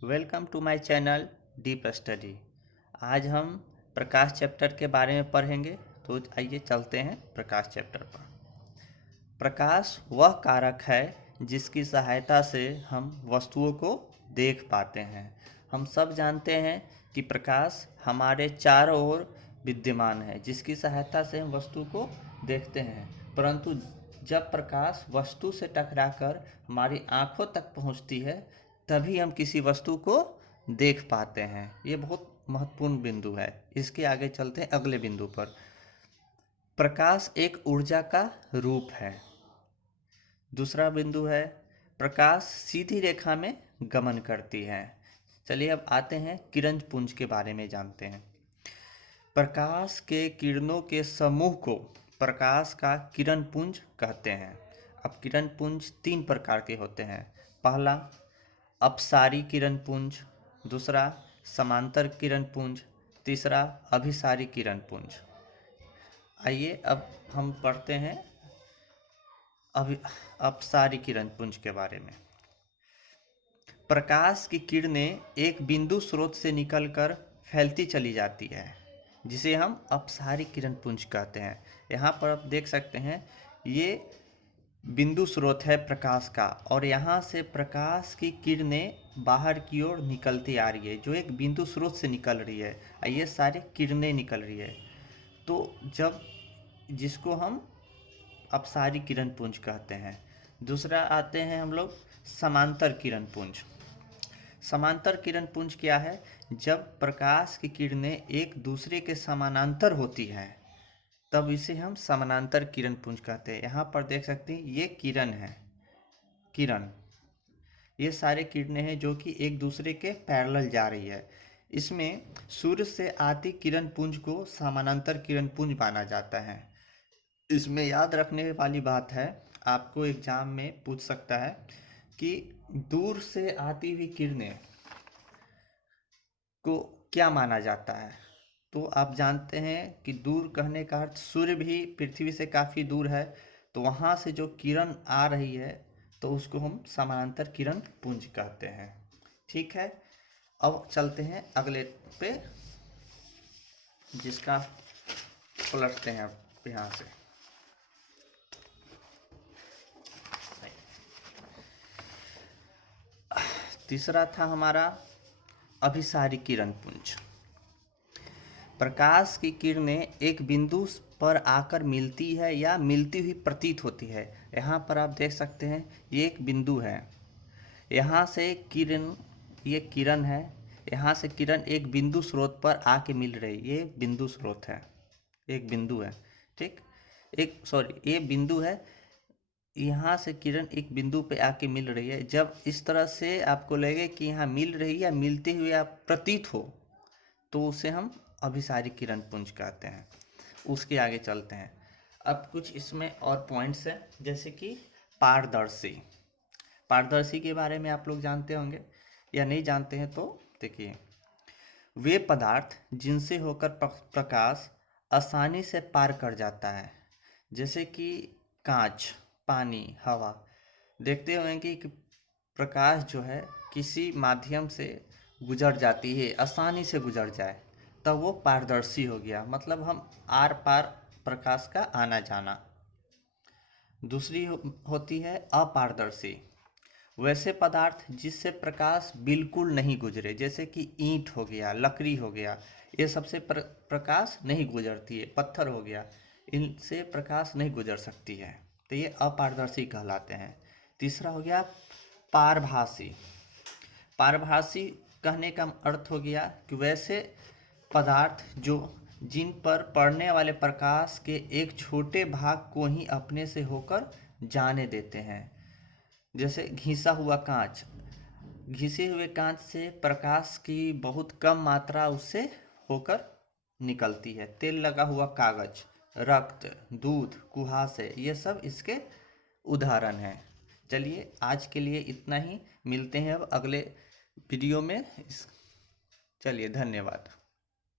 Welcome to my channel Deep Study. आज हम प्रकाश chapter के बारे में पढ़ेंगे। तो आइए चलते हैं प्रकाश चैप्टर पर। प्रकाश वह कारक है जिसकी सहायता से हम वस्तुओं को देख पाते हैं। हम सब जानते हैं कि प्रकाश हमारे चारों ओर विद्यमान है, जिसकी सहायता से हम वस्तु को देखते हैं। परंतु जब प्रकाश वस्तु से टकराकर हमारी आंखों तक पहुंचती है, तभी हम किसी वस्तु को देख पाते हैं। ये बहुत महत्वपूर्ण बिंदु है। इसके आगे चलते हैं अगले बिंदु पर। प्रकाश एक ऊर्जा का रूप है। दूसरा बिंदु है प्रकाश सीधी रेखा में गमन करती है। चलिए अब आते हैं किरण पुंज के बारे में जानते हैं। प्रकाश के किरणों के समूह को प्रकाश का किरण पुंज कहते हैं। अब किरण पुंज 3 प्रकार के होते हैं। पहला अपसारी किरण पुंज, दूसरा समांतर किरण पुंज, तीसरा अभिसारी किरण पुंज। आइए अब हम पढ़ते हैं अपसारी किरण पुंज के बारे में। प्रकाश की किरणें एक बिंदु स्रोत से निकलकर फैलती चली जाती है, जिसे हम अपसारी किरण पुंज कहते हैं। यहाँ पर आप देख सकते हैं, ये बिंदु स्रोत है प्रकाश का, और यहाँ से प्रकाश की किरणें बाहर की ओर निकलती आ रही है, जो एक बिंदु स्रोत से निकल रही है। ये सारे किरणें निकल रही है। तो जब जिसको हम अपसारी किरण पुंज कहते हैं। दूसरा आते हैं हम लोग समांतर किरण पुंज। समांतर किरण पुंज क्या है? जब प्रकाश की किरणें एक दूसरे के समानांतर होती हैं, तब इसे हम समानांतर किरण पुंज कहते हैं। यहाँ पर देख सकते हैं, ये किरण है। ये सारे किरणें हैं जो कि एक दूसरे के पैरेलल जा रही है। इसमें सूर्य से आती किरण पुंज को समानांतर किरण पुंज माना जाता है। इसमें याद रखने वाली बात है, आपको एग्जाम में पूछ सकता है कि दूर से आती हुई किरणें को क्या माना जाता है। तो आप जानते हैं कि दूर कहने का अर्थ सूर्य भी पृथ्वी से काफ़ी दूर है, तो वहाँ से जो किरण आ रही है तो उसको हम समानांतर किरण पुंज कहते हैं। ठीक है, अब चलते हैं अगले पे, जिसका पलटते हैं अब यहाँ से। तीसरा था हमारा अभिसारी किरण पुंज। प्रकाश की किरणें एक बिंदु पर आकर मिलती है या मिलती हुई प्रतीत होती है। यहाँ पर आप देख सकते हैं, ये एक बिंदु है। यहाँ से किरण, ये किरण है, यहाँ से किरण एक बिंदु स्रोत पर आके मिल रही। ये बिंदु स्रोत है, एक बिंदु है। ठीक, ये बिंदु है। यहाँ से किरण एक बिंदु पे आके मिल रही है। जब इस तरह से आपको लगे कि यहाँ मिल रही है, मिलते हुए आप प्रतीत हो, तो उसे हम अभिसारी किरण पुंज कहते हैं। उसके आगे चलते हैं। अब कुछ इसमें और पॉइंट्स हैं, जैसे कि पारदर्शी। पारदर्शी के बारे में आप लोग जानते होंगे, या नहीं जानते हैं तो देखिए। वे पदार्थ जिनसे होकर प्रकाश आसानी से पार कर जाता है, जैसे कि कांच, पानी, हवा। देखते होंगे कि प्रकाश जो है किसी माध्यम से गुजर जाती है, आसानी से गुजर जाए, तब वो पारदर्शी हो गया। मतलब हम आर पार प्रकाश का आना जाना। दूसरी होती है अपारदर्शी। वैसे पदार्थ जिससे प्रकाश बिल्कुल नहीं गुजरे, जैसे कि ईंट हो गया, लकड़ी हो गया, ये सबसे प्रकाश नहीं गुजरती है। पत्थर हो गया, इनसे प्रकाश नहीं गुजर सकती है, तो ये अपारदर्शी कहलाते हैं। तीसरा हो गया पारभासी। पारभासी कहने का अर्थ हो गया कि वैसे पदार्थ जिन पर पड़ने वाले प्रकाश के एक छोटे भाग को ही अपने से होकर जाने देते हैं। जैसे घिसा हुआ कांच, घिसे हुए कांच से प्रकाश की बहुत कम मात्रा उससे होकर निकलती है। तेल लगा हुआ कागज, रक्त, दूध, कुहासे, ये सब इसके उदाहरण हैं। चलिए आज के लिए इतना ही। मिलते हैं अब अगले वीडियो में। चलिए, धन्यवाद।